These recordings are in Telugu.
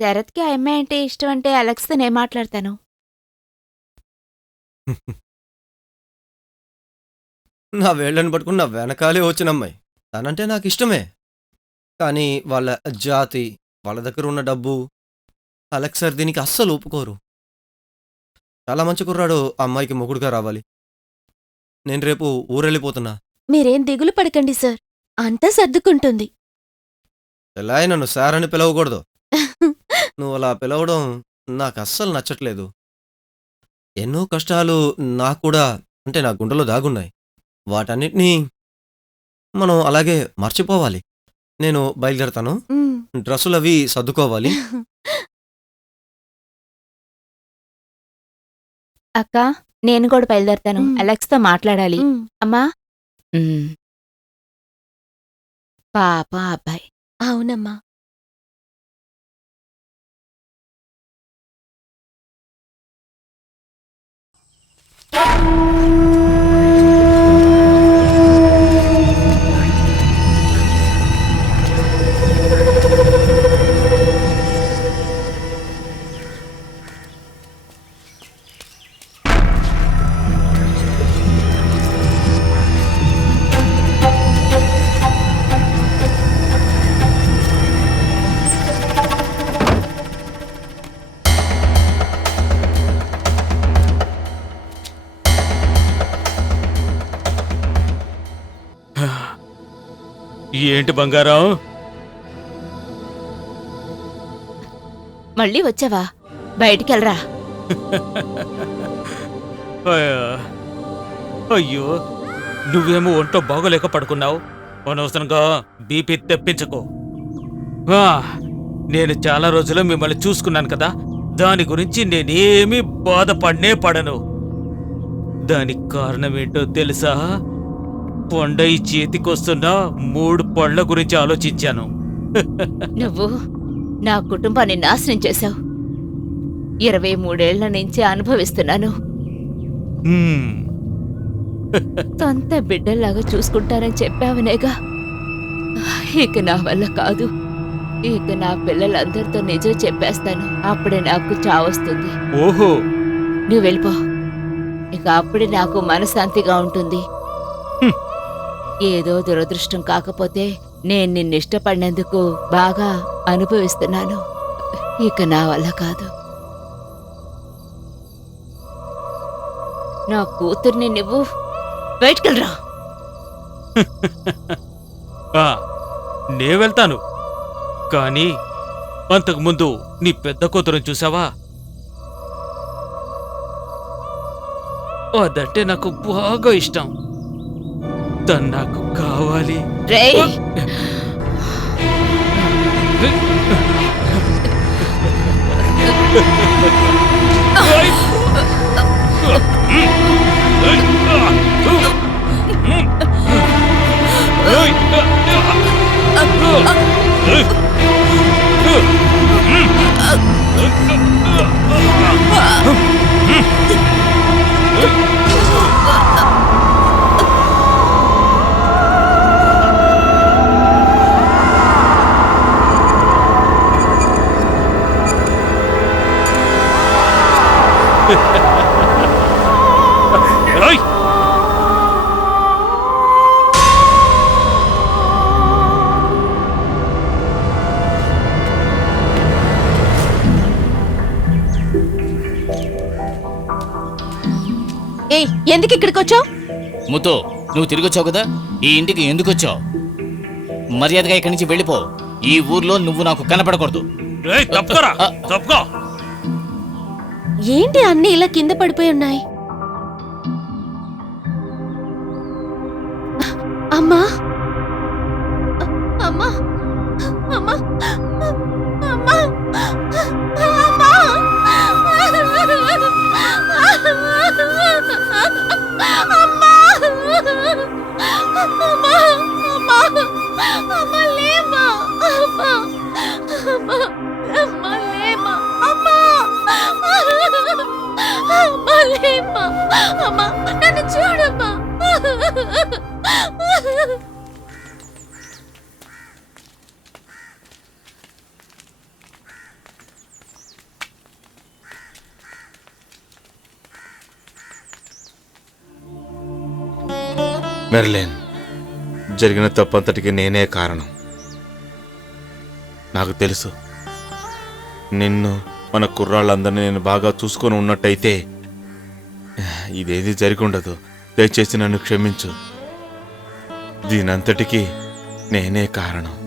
శరత్కి ఆ అమ్మాయి అంటే ఇష్టం అంటే అలెక్స్తో నేను మాట్లాడతాను. నా వేళ్ళని పట్టుకుని నా వెనకాలే వచ్చిన అమ్మాయి. తనంటే నాకు ఇష్టమే. కానీ వాళ్ళ జాతి వాళ్ళ దగ్గర ఉన్న డబ్బు అలెక్స్ సార్ దీనికి అస్సలు ఒప్పుకోరు. చాలా మంచి కుర్రాడు ఆ అమ్మాయికి మొగుడుగా రావాలి. నేను రేపు ఊరెళ్ళిపోతున్నా. మీరేం దిగులు పడకండి సార్. అంతా సర్దుకుంటుంది. ఎలా నన్ను సార్ అని పిలవకూడదు. నువ్వు అలా పిలవడం నాకు అస్సలు నచ్చట్లేదు. ఎన్నో కష్టాలు నాకు కూడా అంటే నా గుండెలో దాగున్నాయి. వాటన్నిటినీ మనం అలాగే మర్చిపోవాలి. నేను బయలుదేరతాను. డ్రెస్సులు అవి సర్దుకోవాలి. అక్క నేను కూడా బయలుదేరుతాను. అలెక్స్తో మాట్లాడాలి. అమ్మా. పాప అబ్బాయి. అవునమ్మా. Tchau! ఏంటి బంగారం? మళ్ళీ వచ్చావా? బయటికెళ్ళరా. అయ్యో. అయ్యో నువ్వేమో ఒంట్లో బాగోలేక పడుకున్నావు. అనవసరంగా బీపీ తెప్పించకు. నేను చాలా రోజులు మిమ్మల్ని చూసుకున్నాను కదా దాని గురించి నేనేమీ బాధపడనే పడను. దానికి కారణం ఏంటో తెలుసా? పొండ ఈ చేతికొస్తున్న మూడు పళ్ళ గురించి ఆలోచించాను. నువ్వు నా కుటుంబాన్ని నాశనం చేశావు. ఇరవై మూడేళ్ళ నుంచి అనుభవిస్తున్నాను. హ్మ్. సొంత బిడ్డల్లాగా చూసుకుంటానని చెప్పావనేగా. ఇక నా వల్ల కాదు. ఇక నా పిల్లలందరితో నిజం చెప్పేస్తాను. అప్పుడే నాకు చావొస్తుంది ఓహో. నువ్వు వెళ్ళిపో. ఇక అప్పుడే నాకు మనశాంతిగా ఉంటుంది. ఏదో దురదృష్టం కాకపోతే నేను నిన్ను ఇష్టపడినందుకు బాగా అనుభవిస్తున్నాను. ఇక నా వల్ల కాదు. నా కూతుర్ని నువ్వు బయటకెళ్ళరా ఆ, నే వెళ్తాను. కానీ అంతకుముందు నీ పెద్ద కూతురు చూసావా? అదంటే నాకు బాగా ఇష్టం. తను నాకు కావాలి. రేయ్! ఏయ్! ఏయ్ ఎందుకు ఇక్కడికి వచ్చావు? ముతో నువ్వు తిరిగి వచ్చావు కదా? ఈ ఇంటికి ఎందుకు వచ్చావు? మర్యాదగా ఇక్కడి నుంచి వెళ్ళిపో. ఈ ఊర్లో నువ్వు నాకు కనపడకూడదు. ఏంటి అన్ని ఇలా కింద పడిపోయి ఉన్నాయి? అమ్మా. అమ్మా. అమ్మా. அம்மா! அம்மா! அம்மா! அம்மா லேமா அம்மா! அம்மா! அம்மா லேமா அம்மா! அம்மா லேமா அம்மா நான் சூடம்மா మెర్లేన్ జరిగిన తప్పంతటికి నేనే కారణం. నాకు తెలుసు. నిన్ను మన కుర్రాళ్ళందరినీ నేను బాగా చూసుకొని ఉన్నట్టయితే ఇదేది జరిగి ఉండదు దయచేసి నన్ను క్షమించు. దీనంతటికీ నేనే కారణం.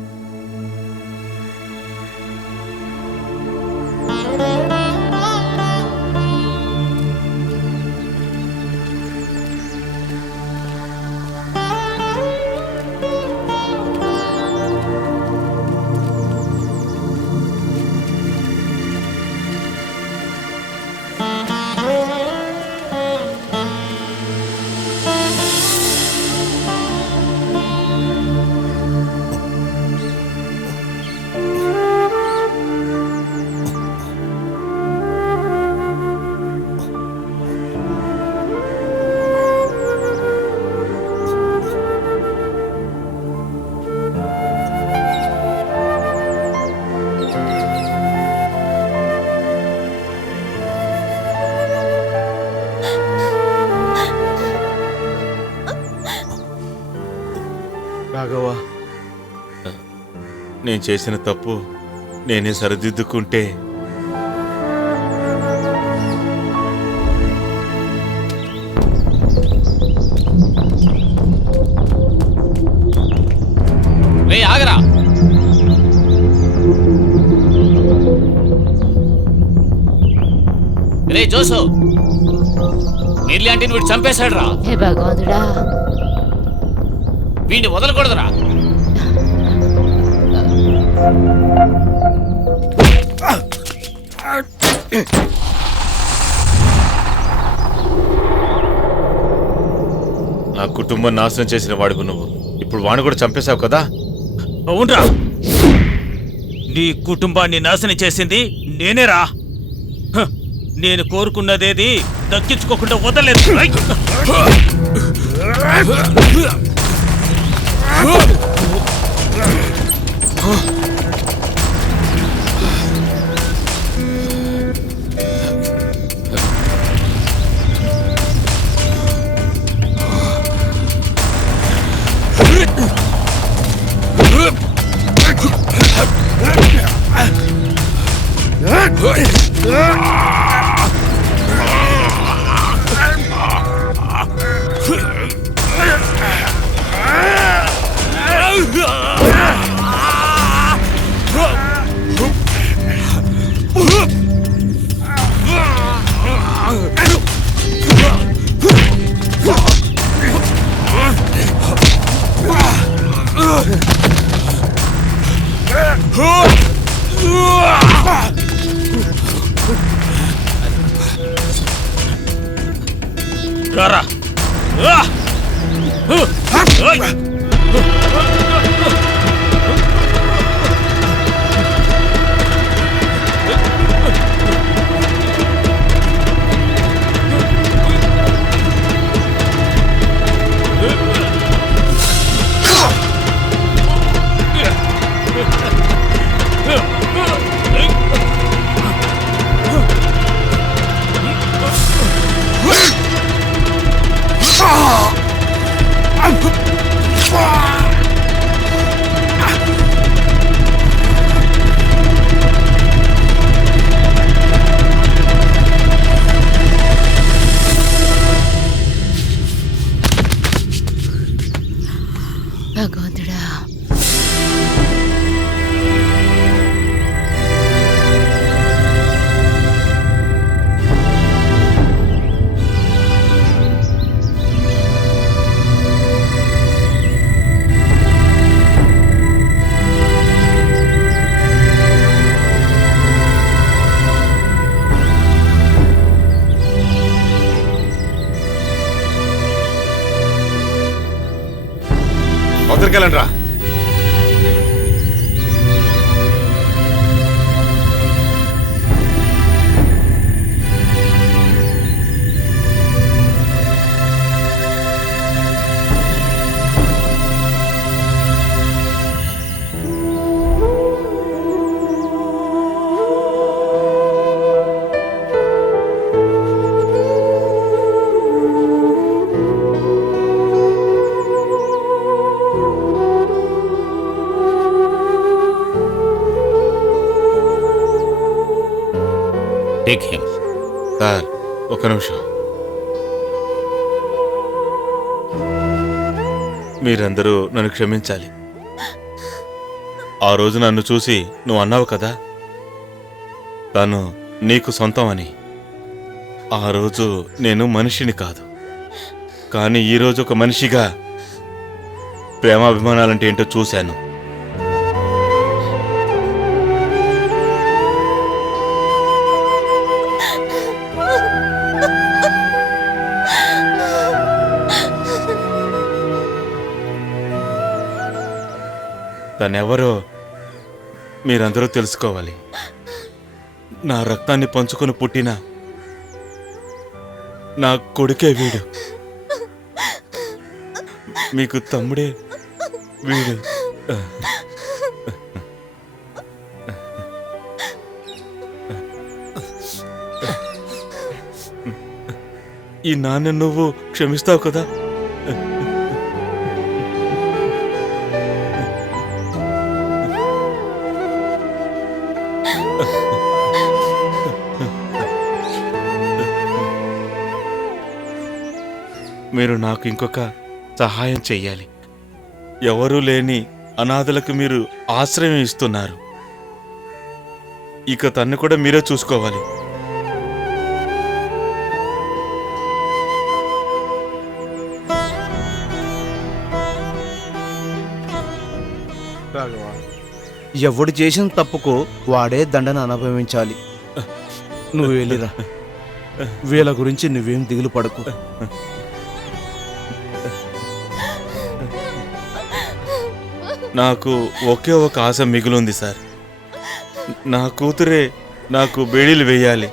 నేను చేసిన తప్పు నేనే సరిదిద్దుకుంటే రే ఆగరా. రే జోసు. నిర్లి అంటే వీడు చంపేశాడు రా హే భగవంతుడా. వీడిని వదలకూడదురా. నా కుటుంబం నాశనం చేసిన వాడివి నువ్వు. ఇప్పుడు వాడిని కూడా చంపేశావు కదా? అవునరా. నీ కుటుంబాన్ని నాశనం చేసింది నేనేరా. నేను కోరుకున్నదేది దక్కించుకోకుండా వదలేదు Ah! భగవంతుడా టేక్ హిమ్ సార్ ఒక నిమిషం. మీరందరూ నన్ను క్షమించాలి. ఆ రోజు నన్ను చూసి నువ్వు అన్నావు కదా? తను నీకు సొంతం అని ఆ రోజు నేను మనిషిని కాదు. కానీ ఈరోజు ఒక మనిషిగా ప్రేమాభిమానాలంటే ఏంటో చూశాను. తనెవరో మీరందరూ తెలుసుకోవాలి. నా రక్తాన్ని పంచుకొని పుట్టిన నా కొడుకే వీడు. మీకు తమ్ముడే వీడు. ఈ నాన్న నువ్వు క్షమిస్తావు కదా? మీరు నాకు ఇంకొక సహాయం చెయ్యాలి. ఎవరూ లేని అనాథలకు మీరు ఆశ్రయం ఇస్తున్నారు. ఇక తన్ను కూడా మీరే చూసుకోవాలి. ఎవడు చేసిన తప్పుకు వాడే దండన అనుభవించాలి. నువ్వు వెళ్ళిరా. వీళ్ళ గురించి నువ్వేం దిగులు పడకు. నాకు ఒకే ఒక ఆశ మిగులుంది సార్. నా కూతురే నాకు బేడీలు వేయాలి.